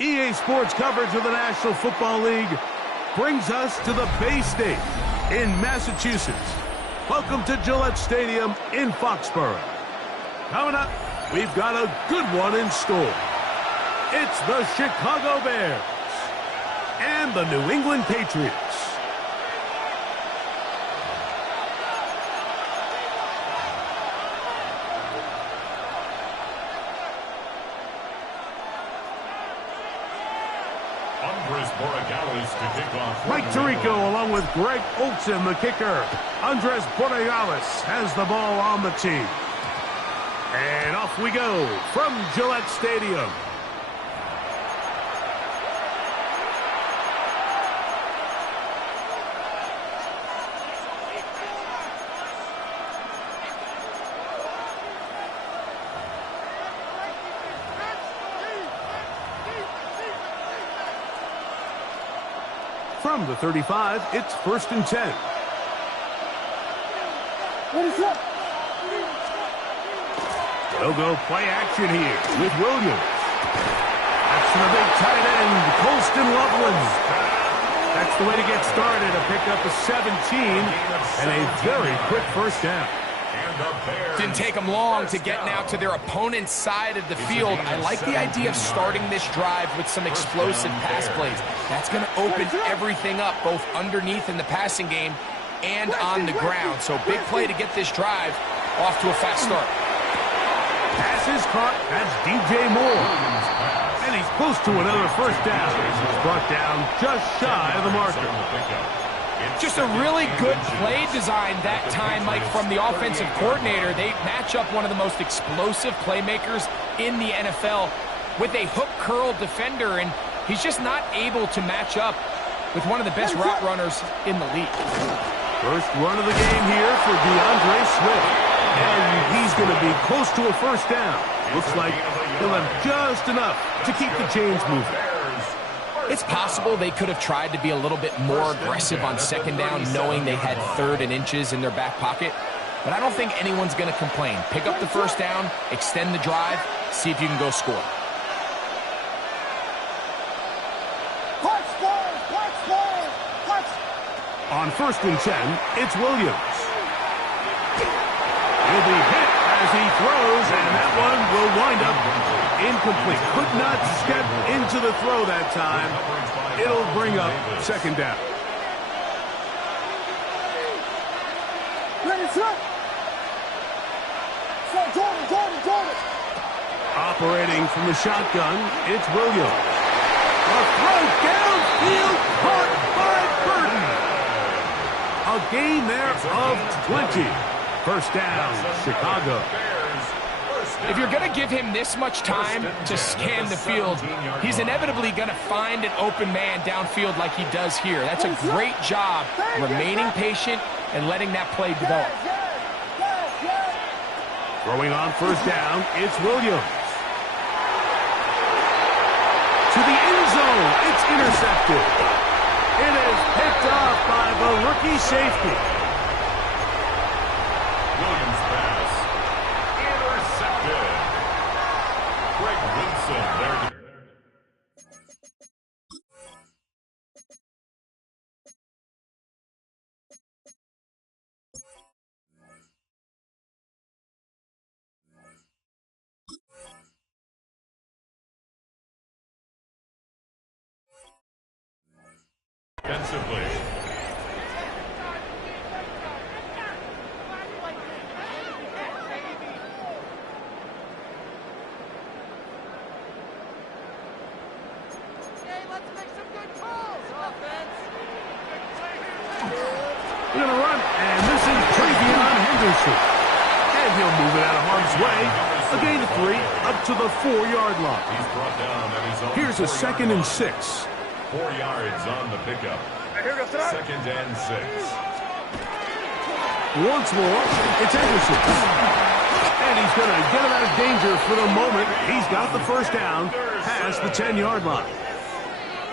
EA Sports coverage of the National Football League brings us to the Bay State in Massachusetts. Welcome to Gillette Stadium in Foxborough. Coming up, we've got a good one in store. It's the Chicago Bears and the New England Patriots. Mike Tirico along with Greg Olson, the kicker. Andres Borregales has the ball on the tee. And off we go from Gillette Stadium. From the 35, it's 1st and 10. They'll go play action here with Williams. That's the big tight end, Colston Loveland. That's the way to get started, a pickup of 17 and a very quick first down. Didn't take them long to get now to their opponent's side of the field. I like the idea of starting this drive with some explosive pass plays. That's going to open everything up, both underneath in the passing game and on the ground. So big play to get this drive off to a fast start. Pass is caught. That's DJ Moore. And he's close to another first down. He's brought down just shy of the marker. Just a really good play design that time, Mike, from the offensive coordinator. They match up one of the most explosive playmakers in the NFL with a hook curl defender, and he's just not able to match up with one of the best route runners in the league. First run of the game here for DeAndre Swift. And he's going to be close to a first down. Looks like he'll have just enough to keep the chains moving. It's possible they could have tried to be a little bit more aggressive on second down, knowing they had 3rd and inches in their back pocket. But I don't think anyone's going to complain. Pick up the first down, extend the drive, see if you can go score. On 1st and 10, it's Williams. He'll be hit as he throws, and that one will wind up incomplete. Could not step into the throw that time. It'll bring up 2nd down. Operating from the shotgun, it's Williams. A throw downfield caught by Burton. A gain there of 20. First down, Chicago. If you're going to give him this much time to scan the field, he's inevitably going to find an open man downfield like he does here. That's a great job remaining patient and letting that play develop. Throwing on first down, it's Williams. To the end zone, it's intercepted. It is picked off by the rookie safety. Williams pass intercepted. Greg Wilson there. Defensively. We're going to run, and this is Travion Henderson. And he'll move it out of harm's way. A gain of 3 up to the 4-yard line. He's brought down at his own. Here's a 2nd and 6. 4 yards on the pickup. 2nd and 6. Once more, it's Henderson. And he's going to get him out of danger for the moment. He's got the first down past the 10-yard line.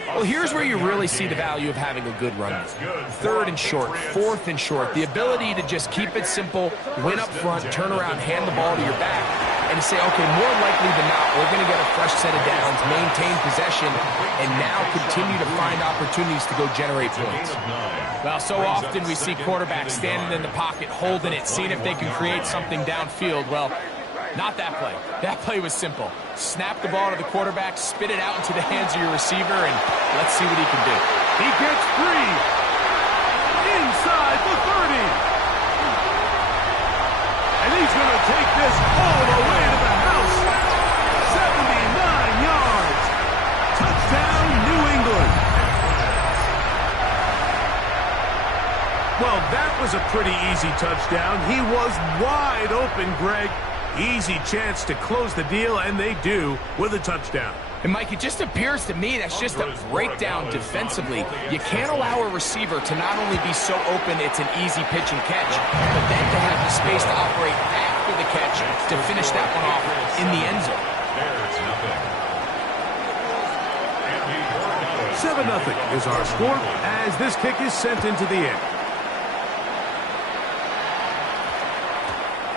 Well, here's where you really see the value of having a good run. 3rd and short, 4th and short. The ability to just keep it simple, win up front, turn around, hand the ball to your back, and say, okay, more likely than not, we're going to get a fresh set of downs, maintain possession, and now continue to find opportunities to go generate points. Well, so often we see quarterbacks standing in the pocket, holding it, seeing if they can create something downfield. Well, not that play. That play was simple. Snap the ball to the quarterback, spit it out into the hands of your receiver, and let's see what he can do. He gets free. Inside the 30. And he's going to take this all the way to the house. 79 yards. Touchdown, New England. Well, that was a pretty easy touchdown. He was wide open, Greg. Easy chance to close the deal, and they do with a touchdown. And, Mike, it just appears to me that's just a breakdown defensively. You can't allow a receiver to not only be so open it's an easy pitch and catch, but then to have the space to operate after the catch to finish that one off in the end zone. 7-0 is our score as this kick is sent into the air.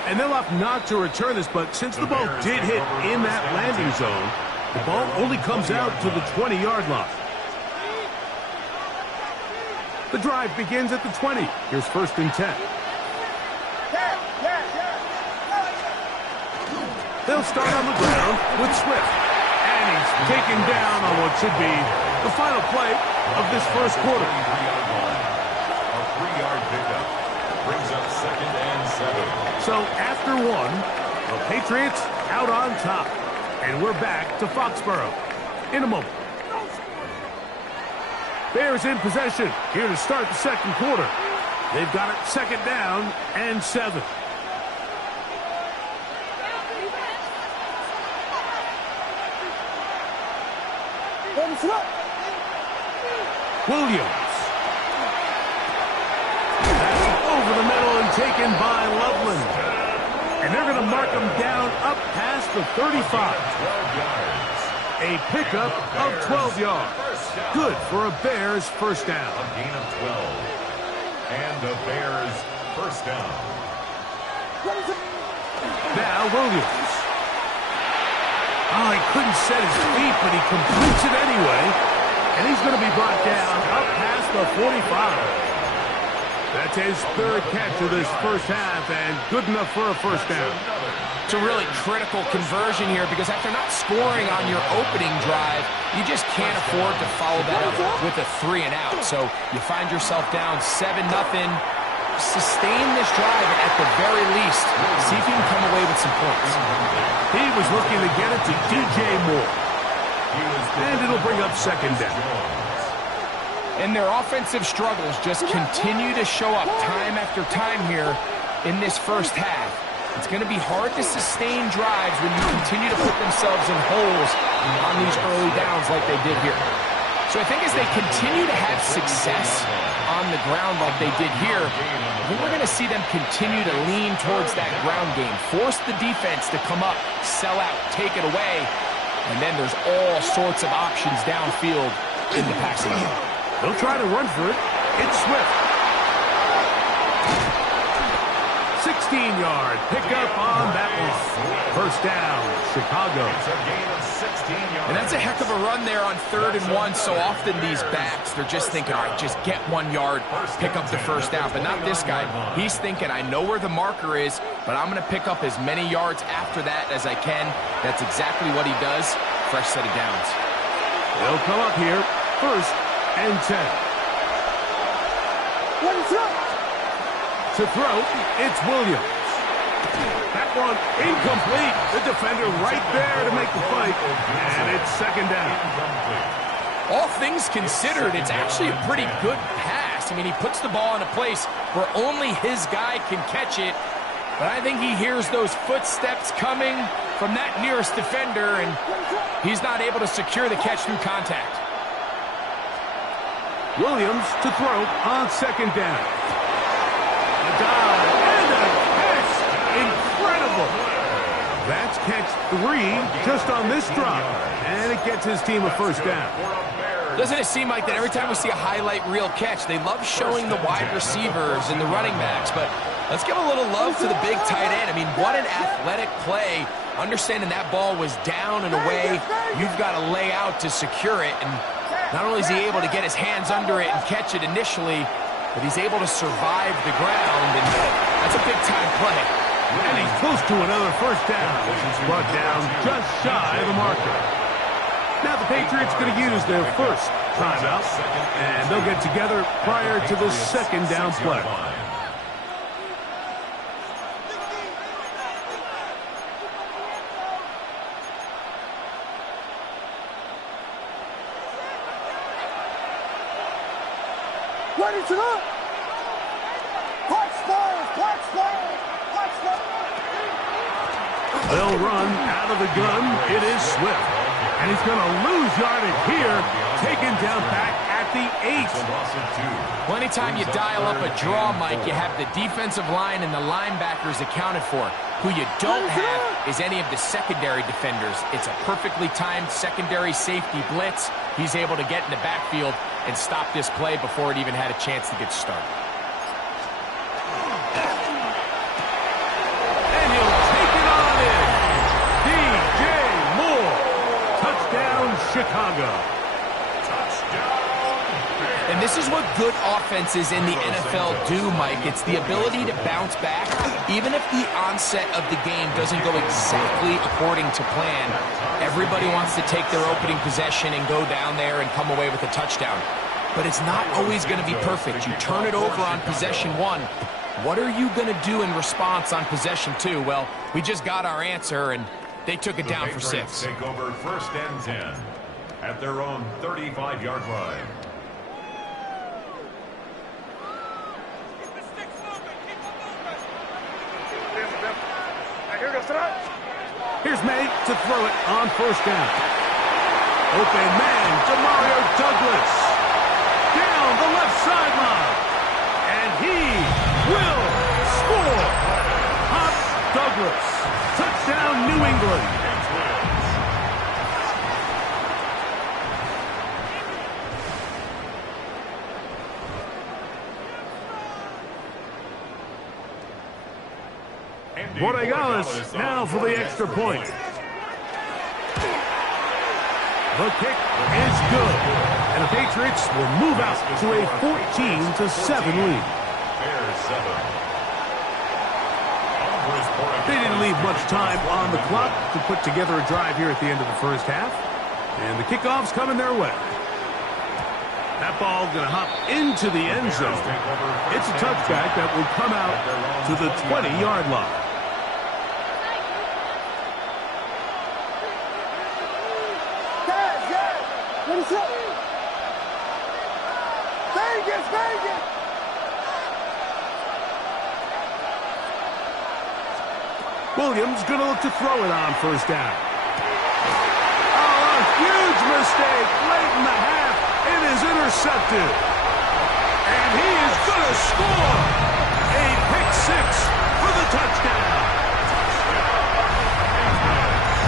And they'll opt not to return this, but since the ball did hit in that landing zone, the ball only comes out to the 20-yard line. The drive begins at the 20. Here's 1st and 10. They'll start on the ground with Swift. And he's taken down on what should be the final play of this first quarter. A 3-yard pickup brings up 2nd and 7. So after one, the Patriots out on top. And we're back to Foxborough in a moment. Bears in possession here to start the second quarter. They've got it 2nd down and 7. Williams. That's over the middle and taken by Loveland. And they're going to mark him down up past the 35. A pickup of 12 yards. Good for a Bears first down. A gain of 12. And the Bears first down. Now Williams. Oh, he couldn't set his feet, but he completes it anyway. And he's going to be brought down up past the 45. That's his 3rd catch of this first half, and good enough for a first down. It's a really critical conversion here because after not scoring on your opening drive, you just can't afford to follow that up with a 3 and out. So you find yourself down 7-0. Sustain this drive at the very least. See if you can come away with some points. He was looking to get it to DJ Moore. And it'll bring up 2nd down. And their offensive struggles just continue to show up time after time here in this first half. It's going to be hard to sustain drives when you continue to put themselves in holes on these early downs like they did here. So I think as they continue to have success on the ground like they did here, I think we're going to see them continue to lean towards that ground game, force the defense to come up, sell out, take it away, and then there's all sorts of options downfield in the passing game. They'll try to run for it. It's Swift. 16-yard pickup on that one. First down, Chicago. And that's a heck of a run there on 3rd and 1. So often these backs, they're just thinking, all right, just get 1 yard, pick up the first down. But not this guy. He's thinking, I know where the marker is, but I'm going to pick up as many yards after that as I can. That's exactly what he does. Fresh set of downs. They'll come up here. 1st and 10. To throw, it's Williams. That one incomplete. The defender right there to make the fight. And it's 2nd down. All things considered, it's actually a pretty good pass. I mean, he puts the ball in a place where only his guy can catch it. But I think he hears those footsteps coming from that nearest defender, and he's not able to secure the catch through contact. Williams to throw on 2nd down. A dive and a catch. Incredible. That's catch 3 just on this drop. And it gets his team a first down. Doesn't it seem like that every time we see a highlight reel catch, they love showing the wide receivers and the running backs, but Let's give a little love to the big tight end. I mean, what an athletic play. Understanding that ball was down and away, you've got to lay out to secure it. And not only is he able to get his hands under it and catch it initially, but he's able to survive the ground, and that's a big-time play. And he's close to another first down. He's brought down just shy of the marker. Now the Patriots going to use their first timeout, and they'll get together prior to the second down play. Ready to go! They'll run out of the gun. It is Swift. And he's going to lose yardage here, taken down back at the 8. Well, anytime you dial up a draw, Mike, you have the defensive line and the linebackers accounted for. Who you don't have is any of the secondary defenders. It's a perfectly timed secondary safety blitz. He's able to get in the backfield and stop this play before it even had a chance to get started. And he'll take it on in. DJ Moore. Touchdown, Chicago. And this is what good offenses in the NFL do, Mike. It's the ability to bounce back. Even if the onset of the game doesn't go exactly according to plan, everybody wants to take their opening possession and go down there and come away with a touchdown. But it's not always going to be perfect. You turn it over on possession 1. What are you going to do in response on possession 2? Well, we just got our answer, and they took it down for 6. Take over first and 10 at their own 35-yard line. Here's May to throw it on first down. Open man, Demario Douglas. Down the left sideline. And he will score. Hop Douglas. Touchdown, New England. Borregales now for the extra point. The kick is good. And the Patriots will move out to a 14-7 lead. They didn't leave much time on the clock to put together a drive here at the end of the first half. And the kickoff's coming their way. That ball going to hop into the end zone. It's a touchback that will come out to the 20-yard line. Vegas! Williams going to look to throw it on first down. Oh, a huge mistake late in the half. It is intercepted. And he is going to score. A pick 6 for the touchdown.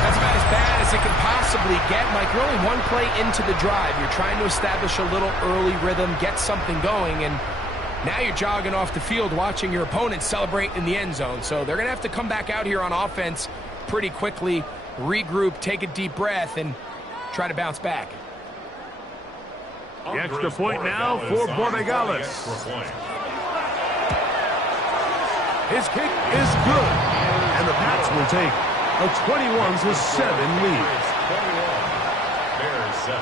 That's about as bad as it can possibly get, Mike. You're only one play into the drive. You're trying to establish a little early rhythm, get something going, and now you're jogging off the field watching your opponent celebrate in the end zone. So they're going to have to come back out here on offense pretty quickly, regroup, take a deep breath, and try to bounce back. The extra point now for Borregales. His kick is good, and the Pats will take a 21-7 lead. Bears 7.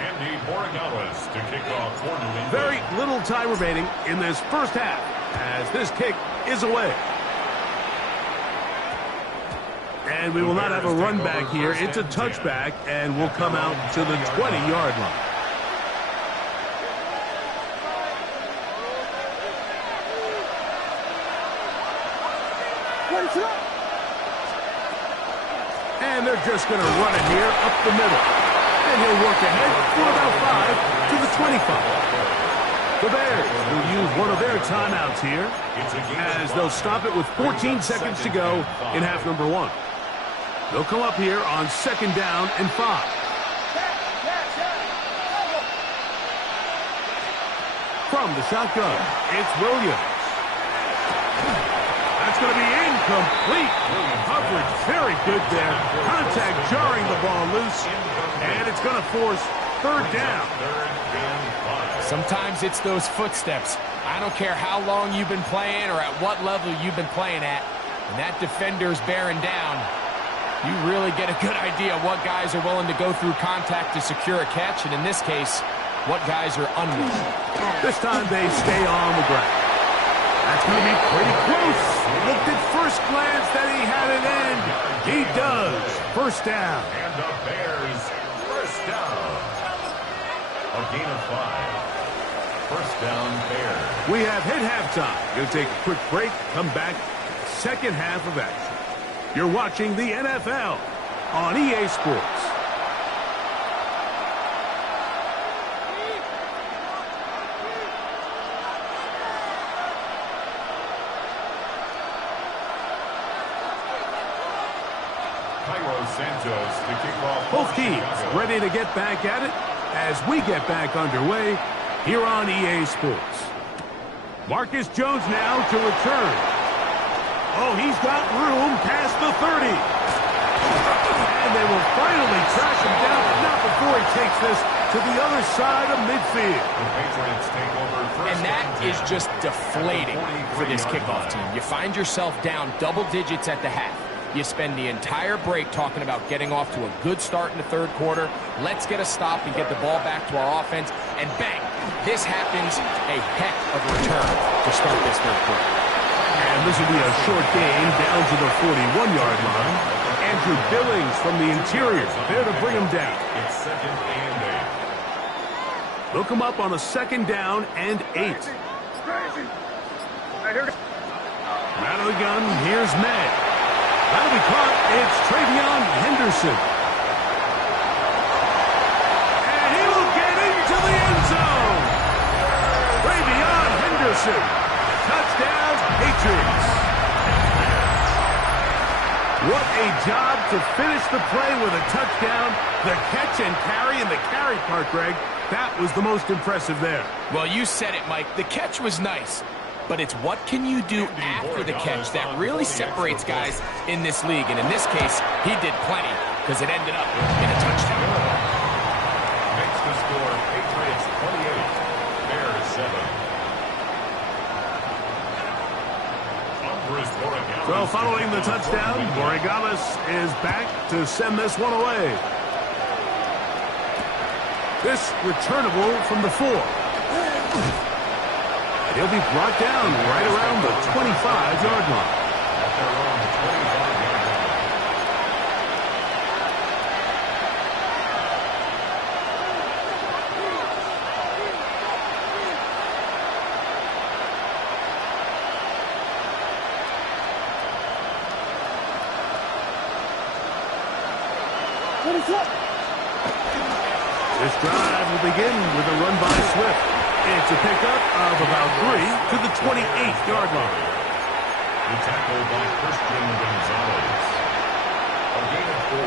Andy Borregales to kick off for New England. Very little time remaining in this first half as this kick is away. And we will not have a run back here. It's a touchback, and will come out to the 20-yard line. And they're just going to run it here up the middle. And he'll work ahead for about 5 to the 25. The Bears will use one of their timeouts here as they'll stop it with 14 seconds to go in half number 1. They'll come up here on 2nd down and 5. From the shotgun, it's Williams. That's going to be incomplete. Coverage very good there. Contact jarring the ball loose, and it's going to force 3rd down. Sometimes it's those footsteps. I don't care how long you've been playing or at what level you've been playing at. When that defender's bearing down, you really get a good idea of what guys are willing to go through contact to secure a catch, and in this case, what guys are unwilling. This time they stay on the ground. That's going to be pretty close. Looked at first glance that he had it in. He does. 1st down. And the Bears, 1st down. A gain of 5. 1st down, Bears. We have hit halftime. Going to take a quick break. Come back. 2nd half of action. You're watching the NFL on EA Sports. Santos to kick off. Both teams ready to get back at it as we get back underway here on EA Sports. Marcus Jones now to return. Oh, he's got room past the 30. And they will finally track him down, but not before he takes this to the other side of midfield. The Patriots take over first. And that is just deflating for this kickoff team. You find yourself down double digits at the half. You spend the entire break talking about getting off to a good start in the 3rd quarter. Let's get a stop and get the ball back to our offense. And bang, this happens. A heck of a return to start this 3rd quarter. And this will be a short gain down to the 41-yard line. Andrew Billings from the interior there to bring him down. It's 2nd and 8. They'll come up on a 2nd down and 8. Out of the gun, here's May. That'll be caught. It's Travion Henderson. And he will get into the end zone. Travion Henderson. Touchdown, Patriots. What a job to finish the play with a touchdown. The catch and carry in the carry part, Greg, that was the most impressive there. Well, you said it, Mike. The catch was nice. But it's what can you do after the catch that really separates guys in this league. And in this case, he did plenty because it ended up in a touchdown. Makes the score Patriots 28, Bears 7. So following the touchdown, Borregales is back to send this one away. This returnable from the 4. He'll be brought down right around the 25-yard line. This drive will begin with a run by Swift. It's a pickup of about 3 to the 28-yard line. The tackle by Christian Gonzalez. A gain of 4.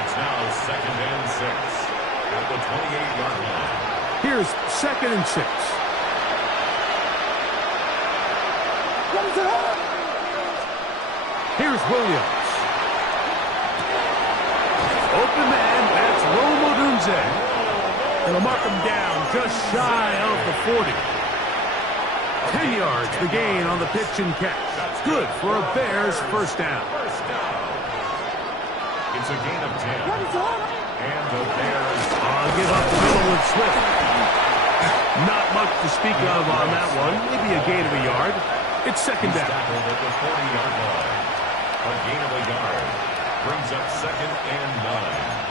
It's now 2nd and 6 at the 28-yard line. Here's 2nd and 6. Here's Williams. Open man, that's Rome Odunze. And they'll mark him down just shy of the 40. 10 yards the gain on the pitch and catch. Good for a Bears 1st down. It's a gain of 10. And the Bears give up the middle with Swift. Not much to speak of on that one. Maybe a gain of a yard. It's 2nd down. tackled at the 40-yard line. A gain of a yard brings up 2nd and 9.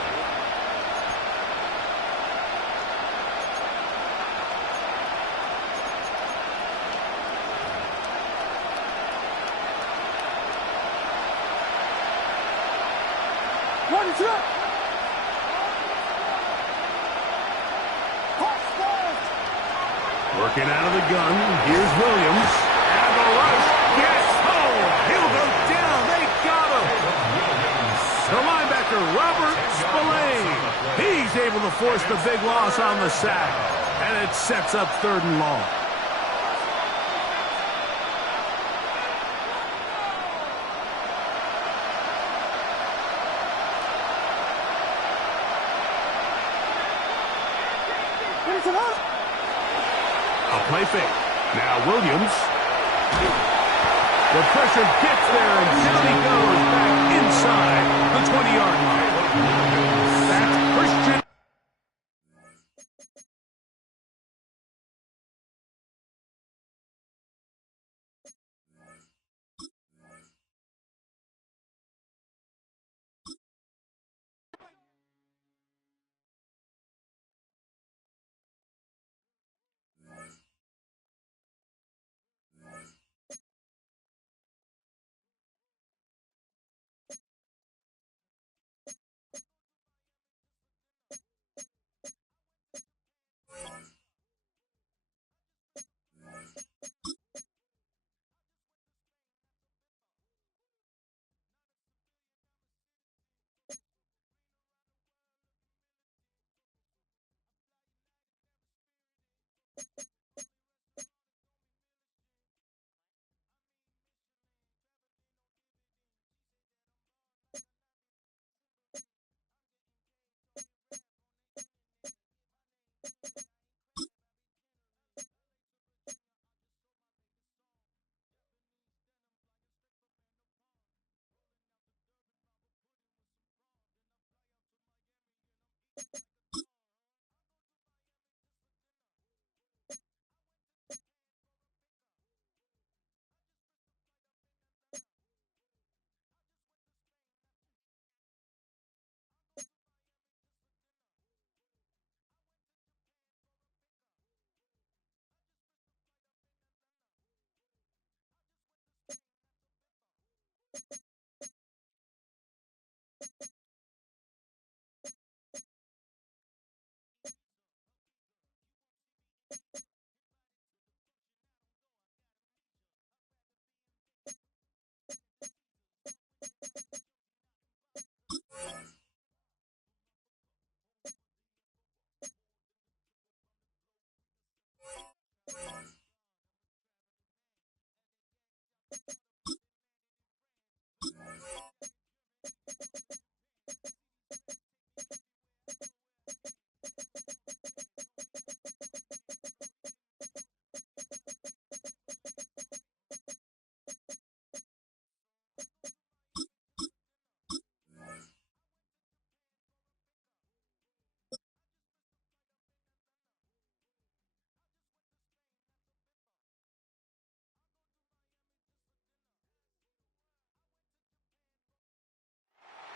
Working out of the gun. Here's Williams. And the rush gets home. He'll go down. They got him. The linebacker, Robert Spillane. He's able to force the big loss on the sack. And it sets up 3rd and long. A play fake. Now Williams. The pressure gets there, and down he goes back inside the 20-yard line. That's Christian.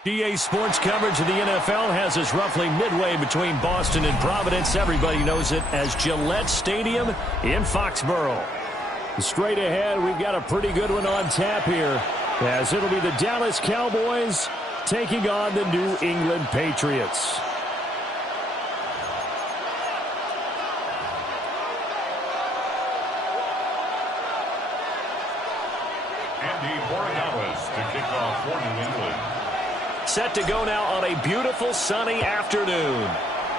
DA Sports coverage of the NFL has us roughly midway between Boston and Providence. Everybody knows it as Gillette Stadium in Foxborough. Straight ahead, we've got a pretty good one on tap here, as it'll be the Dallas Cowboys taking on the New England Patriots. Andy Borregales to kick off for New England. Set to go now on a beautiful sunny afternoon.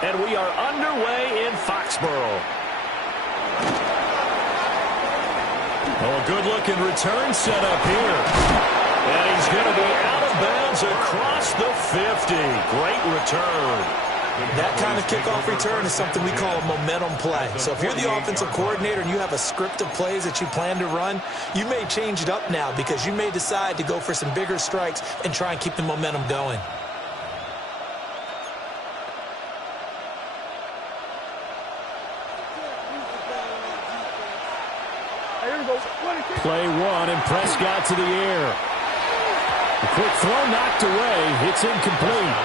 And we are underway in Foxborough. Oh, a good-looking return set up here. And he's going to be out of bounds across the 50. Great return. That kind of kickoff return is something we call a momentum play. So if you're the offensive coordinator and you have a script of plays that you plan to run, you may change it up now because you may decide to go for some bigger strikes and try and keep the momentum going. Play one, and Prescott to the air. A quick throw knocked away. It's incomplete.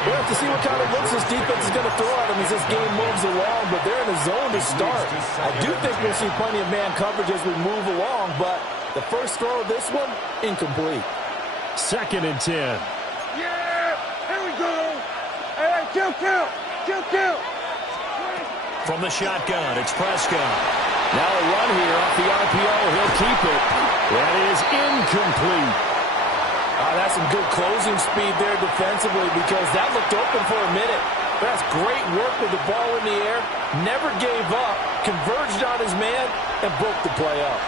We'll have to see what kind of looks this defense is going to throw at them as this game moves along, but they're in a zone to start. I do think we'll see plenty of man coverage as we move along, but the first throw of this one, incomplete. 2nd and 10. Yeah! Here we go! All right, count! from the shotgun. It's Prescott. Now a run here off the RPO. He'll keep it. That is incomplete. That's some good closing speed there defensively because that looked open for a minute. That's great work with the ball in the air. Never gave up. Converged on his man and broke the play up.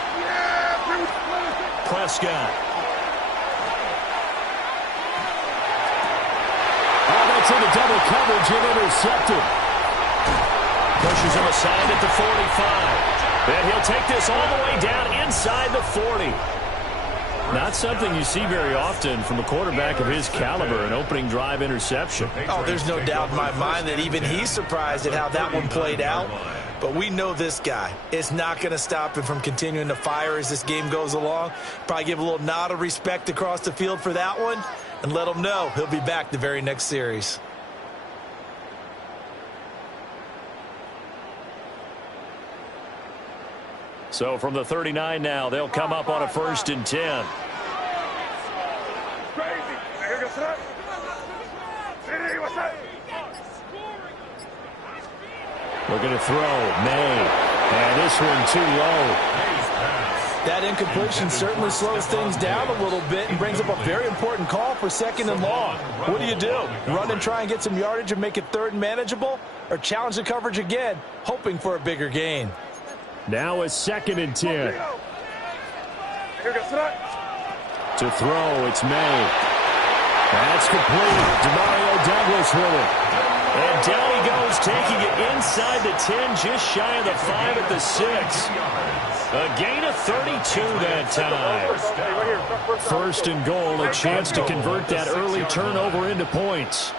Prescott. That's into double coverage and intercepted. Pushes him aside at the 45. And he'll take this all the way down inside the 40. Not something you see very often from a quarterback of his caliber, an opening drive interception. Oh, there's no doubt in my mind that even he's surprised at how that one played out. But we know this guy. It's not going to stop him from continuing to fire as this game goes along. Probably give a little nod of respect across the field for that one and let him know he'll be back the very next series. So from the 39 now, they'll come up on a 1st and 10. Looking to throw, May. And this one too low. That incompletion certainly slows things down a little bit and brings up a very important call for 2nd and long. What do? Run and try and get some yardage and make it 3rd and manageable? Or challenge the coverage again, hoping for a bigger gain? Now it's 2nd and 10. To throw, it's May. That's complete. Demario Douglas with it. And down he goes, taking it inside the 10, just shy of the 5 at the 6. A gain of 32 that time. 1st and goal, a chance to convert that early turnover into points.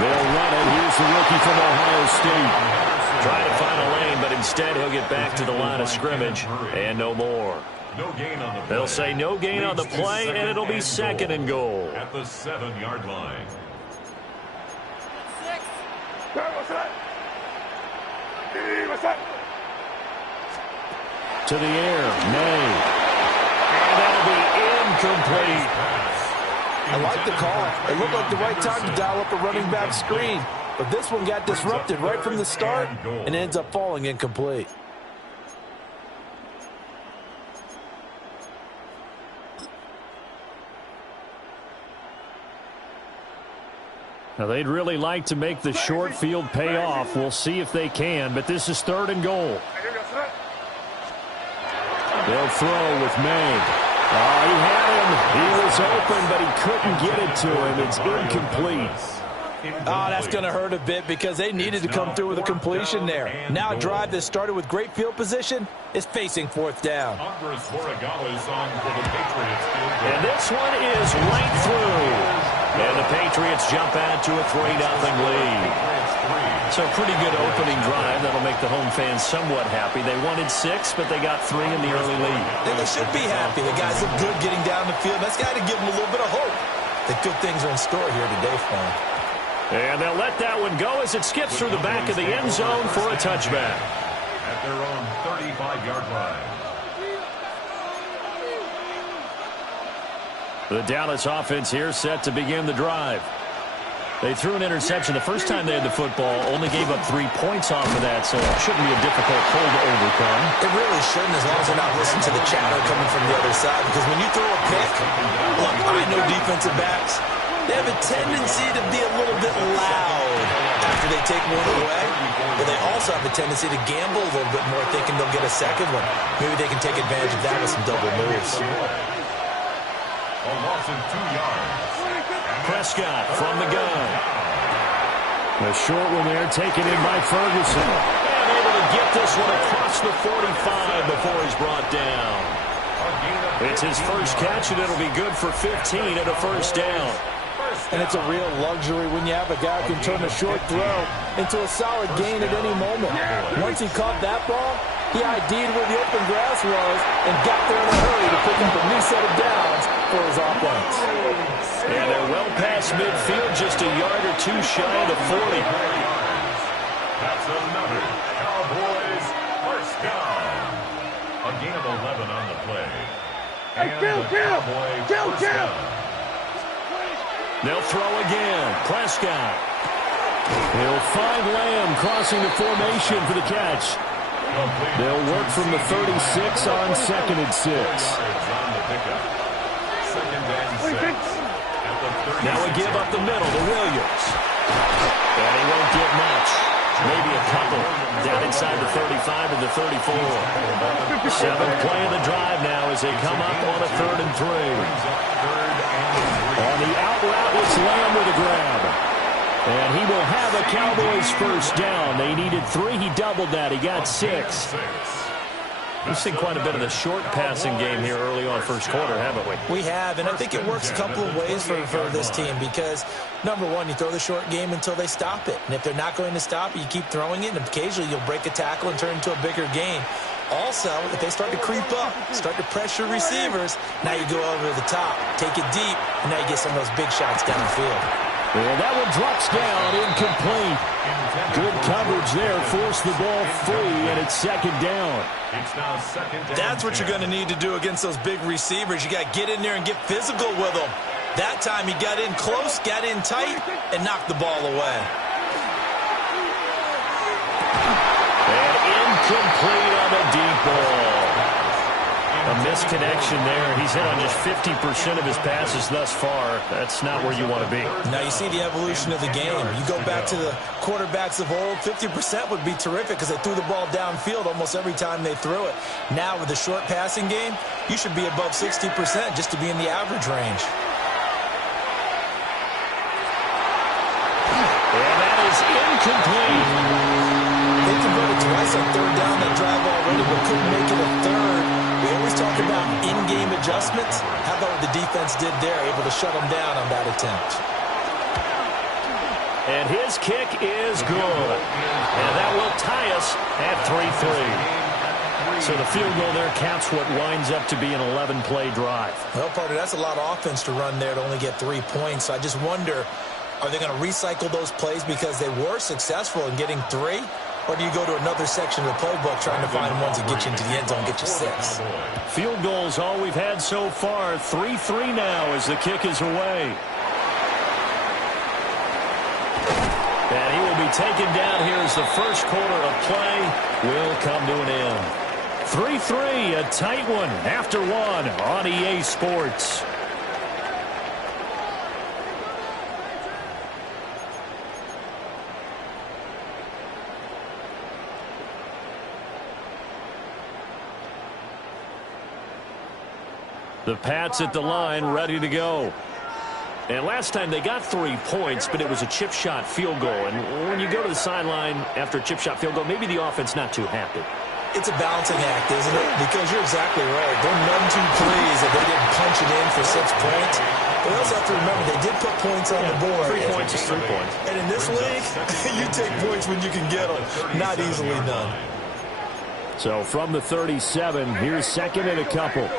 They'll run it. Here's the rookie from Ohio State. Trying to find a lane, but instead he'll get back to the line of scrimmage and no more. They'll say no gain on the play, and it'll be 2nd and goal. At the 7-yard line. To the air, May. And that'll be incomplete. I like the call. It looked like the right time to dial up a running back screen. But this one got disrupted right from the start and ends up falling incomplete. Now, they'd really like to make the short field pay off. We'll see if they can, but this is 3rd and goal. They'll throw with May. Oh, he had him. He was open, but he couldn't get it to him. It's incomplete. Oh, that's going to hurt a bit because they needed to come through with a completion there. Now a drive that started with great field position is facing 4th down. And this one is right through. And the Patriots jump out to a 3-0 lead. So pretty good opening drive. That'll make the home fans somewhat happy. They wanted 6, but they got 3 in the early lead. And they should be happy. The guys look good getting down the field. That's got to give them a little bit of hope that good things are in store here today for them. And they'll let that one go as it skips through the back of the end zone for a touchback. At their own 35-yard line. The Dallas offense here set to begin the drive. They threw an interception the first time they had the football, only gave up 3 points off of that, so it shouldn't be a difficult pull to overcome. It really shouldn't, as long as they're not listening to the chatter coming from the other side, because when you throw a pick, look, I know defensive backs, they have a tendency to be a little bit loud after they take one away, but they also have a tendency to gamble a little bit more, thinking they'll get a second one. Maybe they can take advantage of that with some double moves. A loss of 2 yards. Prescott from the gun. A short one there taken in by Ferguson. And able to get this one across the 45 before he's brought down. It's his first catch, and it'll be good for 15 and a 1st down. And it's a real luxury when you have a guy who can turn a short throw into a solid gain at any moment. Once he caught that ball, he ID'd where the open grass was and got there in a hurry to pick up a new set of downs for his offense. And they're well past midfield, just a yard or 2 shy of the 40. That's another Cowboys first down. A gain of 11 on the play. And the Cowboy first down. They'll throw again. Prescott. He'll find Lamb crossing the formation for the catch. They'll work from the 36 on 2nd and 6. Now we give up the middle to Williams. And he won't get much. Maybe a couple. Down inside the 35 and the 34. 7th play of the drive now as they come up on a 3rd and 3. On the out route, it's Lamb with a grab. And he will have a Cowboys first down. They needed 3. He doubled that. He got 6. We've seen quite a bit of the short passing game here early on first quarter, haven't we? We have, and I think it works a couple of ways for this team because, number one, you throw the short game until they stop it. And if they're not going to stop it, you keep throwing it, and occasionally you'll break a tackle and turn it into a bigger gain. Also, if they start to creep up, start to pressure receivers, now you go over the top, take it deep, and now you get some of those big shots downfield. And that one drops down, incomplete. Good coverage there, forced the ball free, and it's 2nd down. That's what you're going to need to do against those big receivers. You got to get in there and get physical with them. That time he got in close, got in tight, and knocked the ball away. And incomplete on the deep ball. A misconnection there. He's hit on just 50% of his passes thus far. That's not where you want to be. Now you see the evolution of the game. You go back to the quarterbacks of old, 50% would be terrific because they threw the ball downfield almost every time they threw it. Now with the short passing game, you should be above 60% just to be in the average range. And that is incomplete. They converted twice on 3rd down that drive already, but couldn't make it a 3rd. We always talk about in-game adjustments. How about what the defense did there, able to shut them down on that attempt? And his kick is good. And that will tie us at 3-3. So the field goal there counts what winds up to be an 11-play drive. Well, partner, that's a lot of offense to run there to only get 3 points. So I just wonder, are they going to recycle those plays because they were successful in getting 3? Or do you go to another section of the playbook trying to find ones that get you into the end zone, get you 6? Field goals all we've had so far. 3-3 now as the kick is away. And he will be taken down here as the first quarter of play will come to an end. 3-3, a tight one after 1 on EA Sports. The Pats at the line, ready to go. And last time they got 3 points, but it was a chip shot field goal. And when you go to the sideline after a chip shot field goal, maybe the offense not too happy. It's a balancing act, isn't it? Because you're exactly right. They're none too pleased that they didn't punch it in for 6 points. But we also have to remember they did put points on the board. 3 points is 3 points. And in this league, you take points when you can get them. Not easily done. So from the 37, here's 2nd and a couple.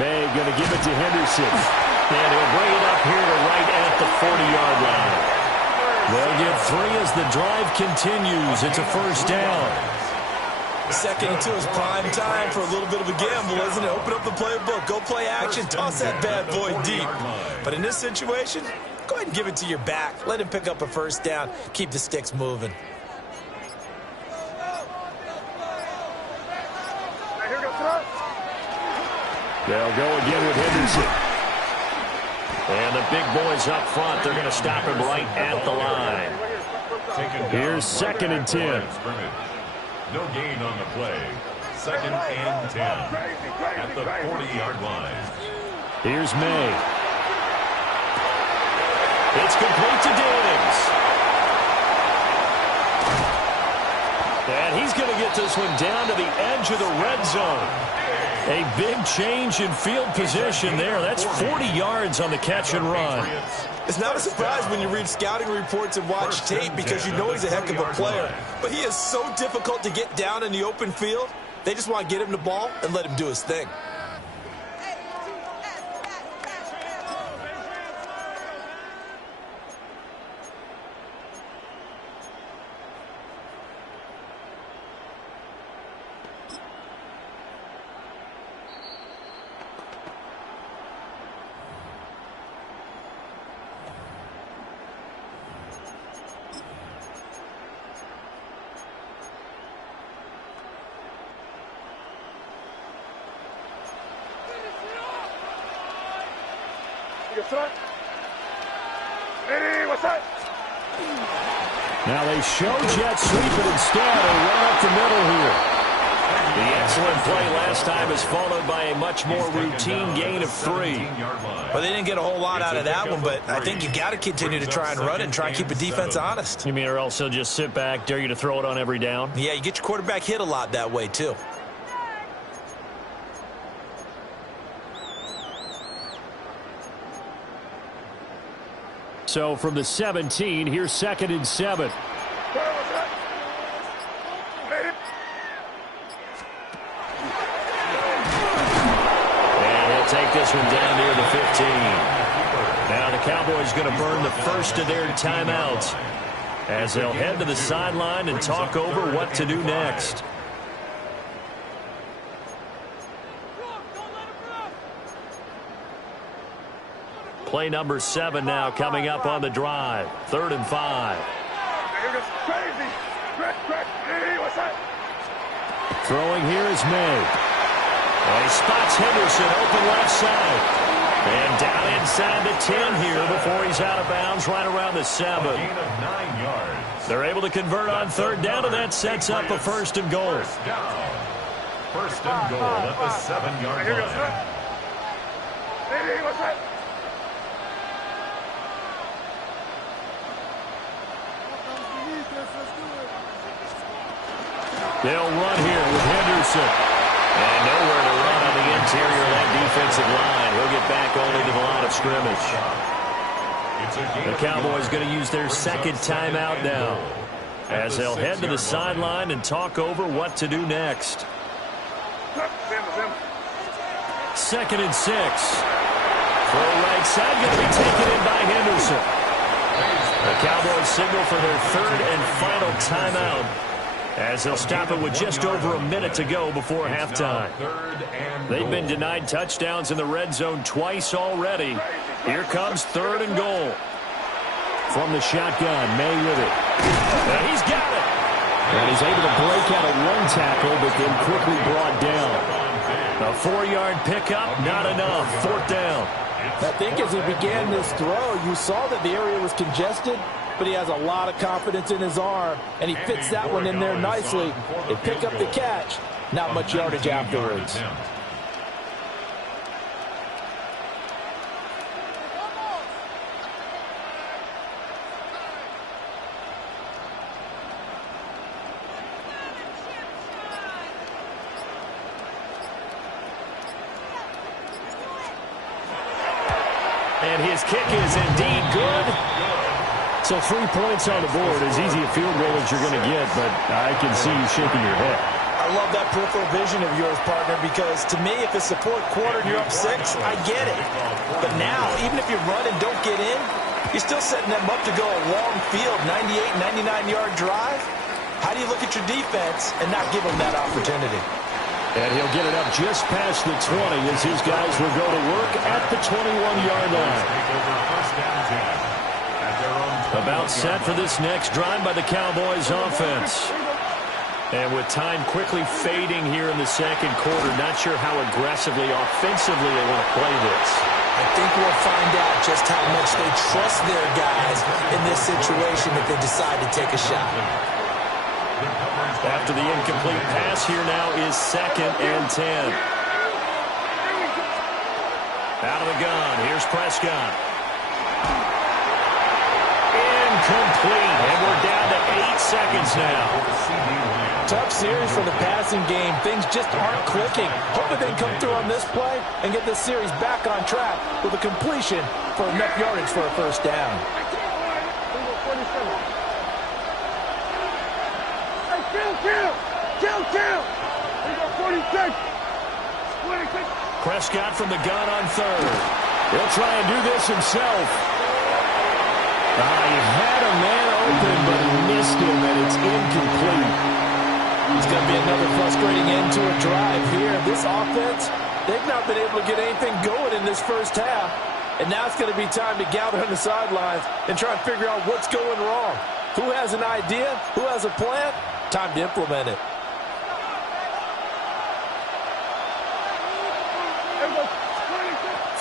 May going to give it to Henderson. And he'll bring it up here to right at the 40-yard line. They'll get 3 as the drive continues. It's a first down. 2nd and 2 is prime time for a little bit of a gamble, isn't it? Open up the playbook. Go play action. Toss that bad boy deep. But in this situation, go ahead and give it to your back. Let him pick up a first down. Keep the sticks moving. They'll go again with Henderson. And the big boys up front, they're going to stop him right at the line. Here's 2nd and 10. No gain on the play. 2nd and 10 at the 40-yard line. Here's May. It's complete to Diggs. And he's going to get this one down to the edge of the red zone. A big change in field position there. That's 40 yards on the catch and run. It's not a surprise when you read scouting reports and watch tape because you know he's a heck of a player. But he is so difficult to get down in the open field. They just want to get him the ball and let him do his thing. Now they show jet sweep, but instead they run up the middle here. The excellent play last time is followed by a much more routine gain of 3. Well, they didn't get a whole lot out of that one, but I think you got to continue to try and run it and try and keep the defense honest. You mean or else they'll just sit back, dare you to throw it on every down? Yeah, you get your quarterback hit a lot that way, too. So from the 17, here's 2nd and 7. And he'll take this one down near the 15. Now the Cowboys going to burn the first of their timeouts as they'll head to the sideline and talk over what to do next. Play number 7 now coming up on the drive. 3rd and 5. Throwing here is May. And he spots Henderson open left side. And down inside the 10 here before he's out of bounds right around the 7. Gain of 9 yards. They're able to convert on 3rd down, and that sets up a 1st and goal. First down. 1st and goal at the 7-yard line. They'll run here with Henderson. And nowhere to run on the interior of that defensive line. He'll get back only to the line of scrimmage. The Cowboys going to use their 2nd timeout now as they'll head to the sideline and talk over what to do next. 2nd and 6. Throw right side going to be taken in by Henderson. The Cowboys signal for their 3rd and final timeout as they'll stop it with just over a minute to go before halftime. They've been denied touchdowns in the red zone twice already. Here comes 3rd and goal. From the shotgun, May with it. And he's got it. And he's able to break out of 1 tackle, but then quickly brought down. A 4-yard pickup, not enough. 4th down. I think as he began this throw, you saw that the area was congested, but he has a lot of confidence in his arm, and he fits that one in there nicely. They pick up the catch, not much yardage afterwards. And his kick is indeed good. So 3 points on the board, as easy a field goal as you're going to get, but I can see you shaking your head. I love that peripheral vision of yours, partner, because to me, if it's the 4th quarter and you're up 6, I get it. But now, even if you run and don't get in, you're still setting them up to go a long field, 98, 99-yard drive. How do you look at your defense and not give them that opportunity? And he'll get it up just past the 20 as his guys will go to work at the 21-yard line. About set for this next drive by the Cowboys offense. And with time quickly fading here in the 2nd quarter, not sure how aggressively, offensively they want to play this. I think we'll find out just how much they trust their guys in this situation if they decide to take a shot. After the incomplete pass, here now is 2nd and 10. Out of the gun, here's Prescott. Incomplete, and we're down to 8 seconds now. Tough series for the passing game. Things just aren't clicking. Hoping they can come through on this play and get this series back on track with a completion for enough yardage for a 1st down. Prescott from the gun on 3rd. He'll try and do this himself. He had a man open, but he missed him, and it's incomplete. It's going to be another frustrating end to a drive here. This offense, they've not been able to get anything going in this 1st half. And now it's going to be time to gather on the sidelines and try and figure out what's going wrong. Who has an idea? Who has a plan? Time to implement it.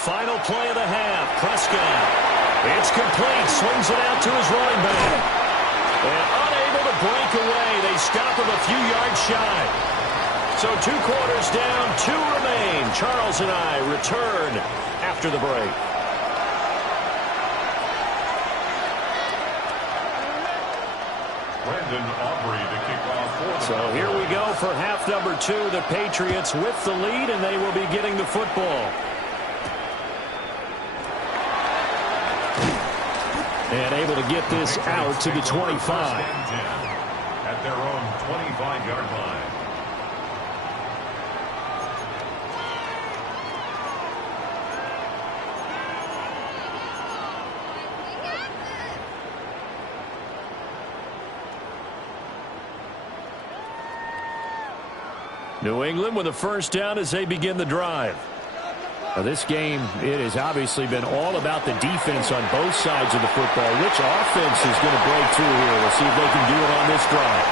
Final play of the half. Prescott. It's complete. Swings it out to his running back. And unable to break away. They stop him a few yards shy. So 2 quarters down, 2 remain. Charles and I return after the break. So here we go for half number 2. The Patriots with the lead, and they will be getting the football. And able to get this out to the 25. At their own 25-yard line. New England with a first down as they begin the drive. Now this game, it has obviously been all about the defense on both sides of the football. Which offense is going to break through here? We'll see if they can do it on this drive.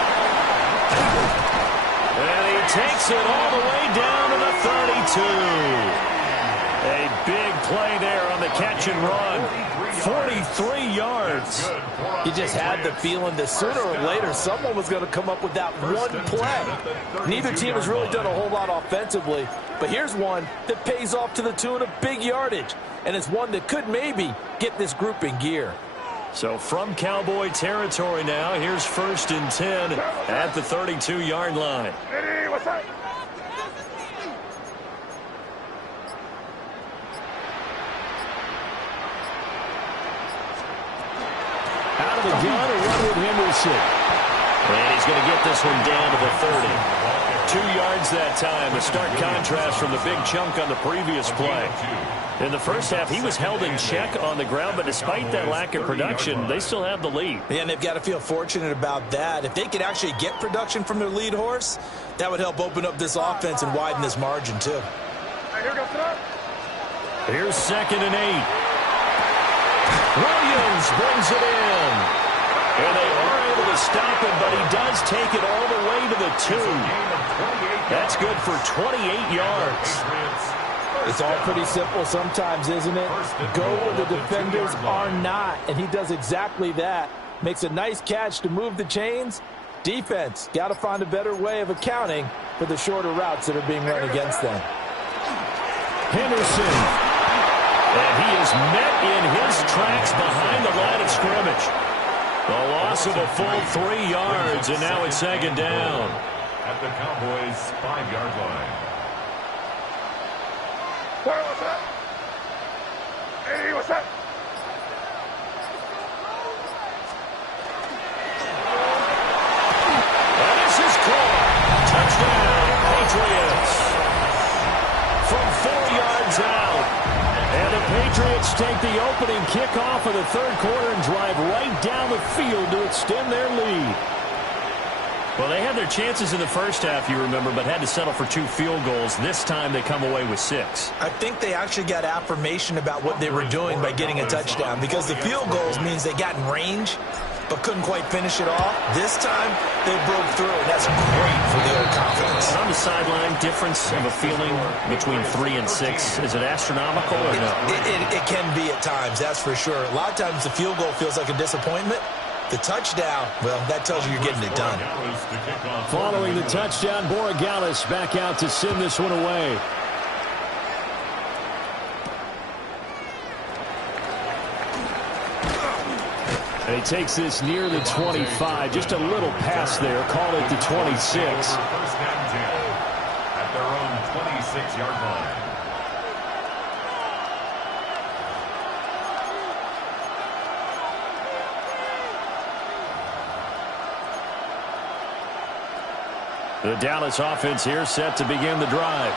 And he takes it all the way down to the 32. A big play there on the catch and run. 43 yards. You just had the feeling that sooner or later someone was going to come up with that one play. Neither team has really done a whole lot offensively, but here's one that pays off to the tune of big yardage, and it's one that could maybe get this group in gear. So from Cowboy territory now, here's 1st and 10 at the 32-yard line. Out of the gun, a run with Henderson. And he's going to get this one down to the 30. 2 yards that time. A stark contrast from the big chunk on the previous play. In the first half, he was held in check on the ground, but despite that lack of production, they still have the lead. Yeah, and they've got to feel fortunate about that. If they could actually get production from their lead horse, that would help open up this offense and widen this margin, too. Here's 2nd and 8. Williams brings it in. And they are able to stop him, but he does take it all the way to the 2. That's good for 28 yards. It's all pretty simple sometimes, isn't it? Go where the defenders are not, and he does exactly that. Makes a nice catch to move the chains. Defense, got to find a better way of accounting for the shorter routes that are being run against them. Henderson. And he is met in his tracks behind the line of scrimmage. A loss of a full 3 yards, and now it's 2nd down. At the Cowboys' 5-yard line. What's that? Hey, what's that? And this is caught. Touchdown, Patriots. From 4 yards out. And the Patriots take the opening kickoff of the 3rd quarter and drive right down the field to extend their lead. Well, they had their chances in the first half, you remember, but had to settle for 2 field goals. This time they come away with 6. I think they actually got affirmation about what they were doing by getting a touchdown, because the field goals means they got in range but couldn't quite finish it off. This time they broke through, and that's great for the old confidence. On the sideline, difference of a feeling between 3 and 6, is it astronomical or no? It can be at times, that's for sure. A lot of times the field goal feels like a disappointment. The touchdown, well, that tells you you're getting it done. Following the touchdown, Borregales back out to send this one away. And he takes this near the 25, just a little pass there, call it the 26. First and 10 at their own 26-yard line. The Dallas offense here set to begin the drive.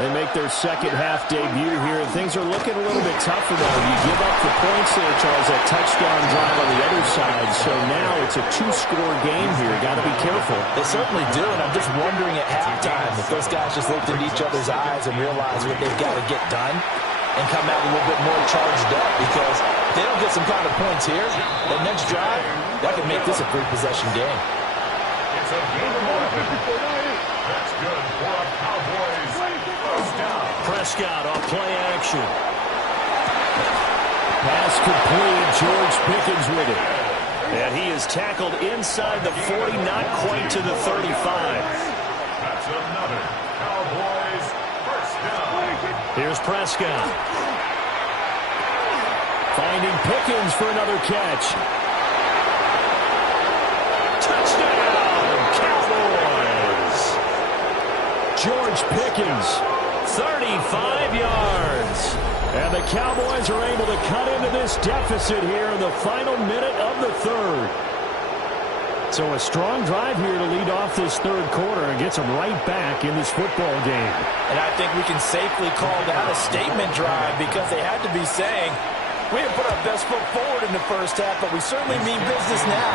They make their second half debut here, and things are looking a little bit tougher now. You give up the points there, Charles, that touchdown drive on the other side. So now it's a 2-score game here. Got to be careful. They certainly do, and I'm just wondering at halftime if those guys just looked into each other's eyes and realized what they've got to get done and come out a little bit more charged up, because if they don't get some kind of points here, that next drive, that could make this a 3-possession game. It's a game of 11. That's good for a Cowboys first down. Prescott off play action. Pass complete. George Pickens with it. And he is tackled inside the 40, not quite to the 35. That's another Cowboys first down. Here's Prescott. Finding Pickens for another catch. Touchdown, Cowboys! George Pickens, 35 yards. And the Cowboys are able to cut into this deficit here in the final minute of the third. So a strong drive here to lead off this third quarter and gets them right back in this football game. And I think we can safely call that a statement drive because they had to be saying, we didn't put our best foot forward in the first half, but we certainly mean business now.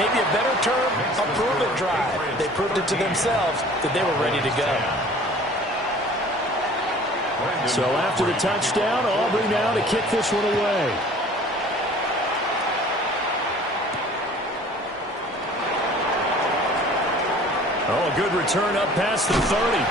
Maybe a better term, a prove-it drive. They proved it to themselves that they were ready to go. So after the touchdown, Aubrey now to kick this one away. Oh, a good return up past the 30.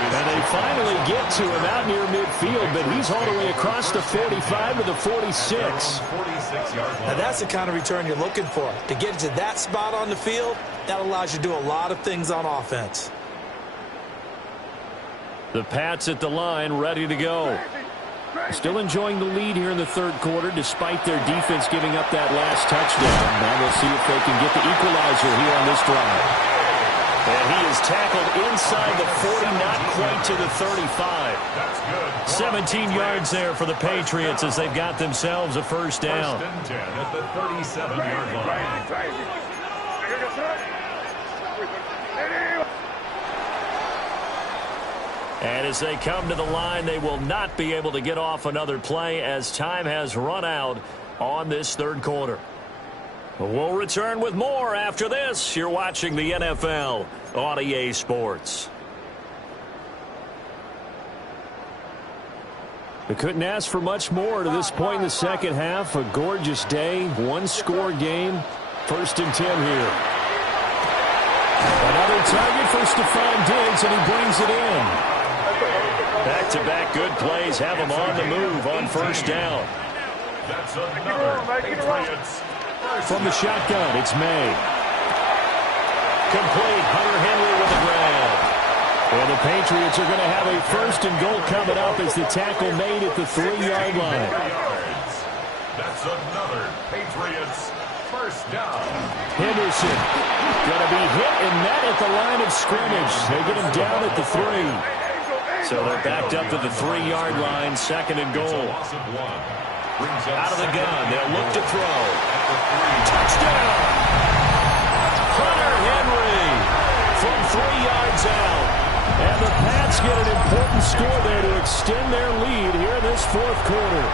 And they finally get to him out near midfield, but he's all the way across the 45 to the 46. Now that's the kind of return you're looking for. To get to that spot on the field, that allows you to do a lot of things on offense. The Pats at the line, ready to go. Still enjoying the lead here in the third quarter, despite their defense giving up that last touchdown. Now we'll see if they can get the equalizer here on this drive. And he is tackled inside the 40, not quite to the 35. 17 yards there for the Patriots as they've got themselves a first down. First and 10 at the 37-yard line. And as they come to the line, they will not be able to get off another play as time has run out on this third quarter. We'll return with more after this. You're watching the NFL on EA Sports. They couldn't ask for much more to this point in the second half. A gorgeous day, one-score game. First and 10 here. Another target for Stephon Diggs, and he brings it in. Back-to-back good plays have him on the move on first down. That's another Patriots. From the shotgun, it's May. Complete, Hunter Henry with the grab. And the Patriots are going to have a first and goal coming up as the tackle made at the 3-yard line. That's another Patriots first down. Henderson going to be hit and met at the line of scrimmage. They get him down at the 3. So they're backed up to the 3-yard line, second and goal. Out of the gun, they'll look to throw. Touchdown! Hunter Henry from 3 yards out. And the Pats get an important score there to extend their lead here in this fourth quarter.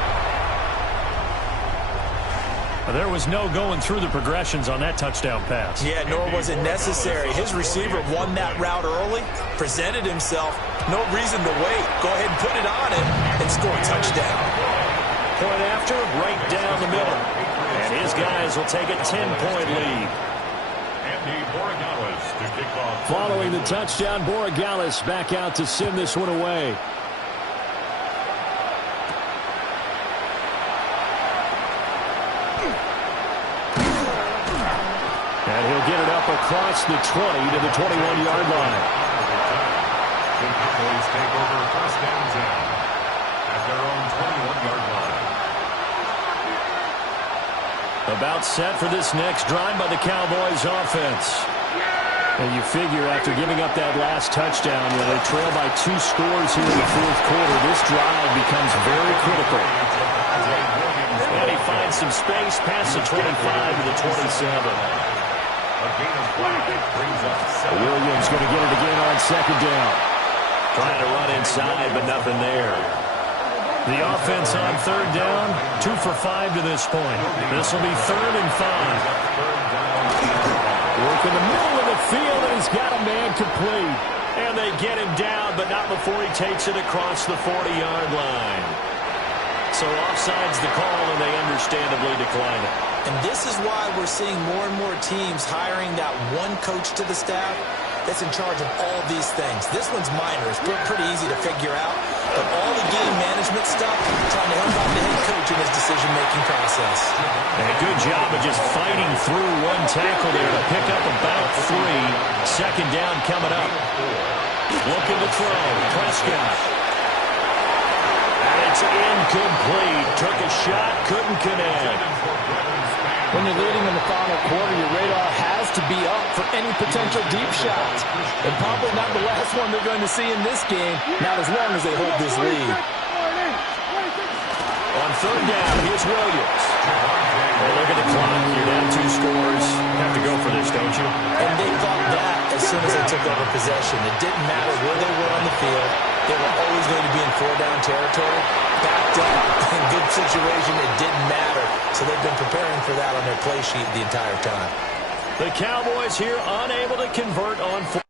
There was no going through the progressions on that touchdown pass. Yeah, nor was it necessary. His receiver won that route early, presented himself. No reason to wait. Go ahead and put it on him and score a touchdown. Point after, right down the middle. And his guys will take a 10-point lead. Following the touchdown, Borregales back out to send this one away. And he'll get it up across the 20 to the 21-yard line. The Cowboys take over first and 10 at their own 21-yard line. About set for this next drive by the Cowboys offense. And you figure after giving up that last touchdown, they trail by 2 scores here in the fourth quarter. This drive becomes very critical. And he finds some space past the 25 to the 27. Williams going to get it again on second down. Trying to run inside, but nothing there. The offense on third down, 2 for 5 to this point. This will be 3rd and 5. Work in the middle of the field, and he's got a man complete. And they get him down, but not before he takes it across the 40-yard line. So offside's the call, and they understandably decline it. And this is why we're seeing more and more teams hiring that one coach to the staff that's in charge of all these things. This one's minor. It's pretty easy to figure out. But all the game management stuff, trying to help out the head coach in his decision-making process. And a good job of just fighting through one tackle there to pick up about 3. Second down coming up. Looking to throw. Prescott. And it's incomplete. Took a shot, couldn't connect. When you're leading in the final quarter, your radar has to be up for any potential deep shots. And probably not the last one they're going to see in this game, not as long as they hold this lead. On third down, here's Williams. Well, look at the clock. You're down 2 scores. Have to go for this, don't you? And they thought that as soon as they took over possession. It didn't matter where they were on the field. They were always going to be in 4-down territory. Backed up in good situation, it didn't matter. So they've been preparing for that on their play sheet the entire time. The Cowboys here unable to convert on 4.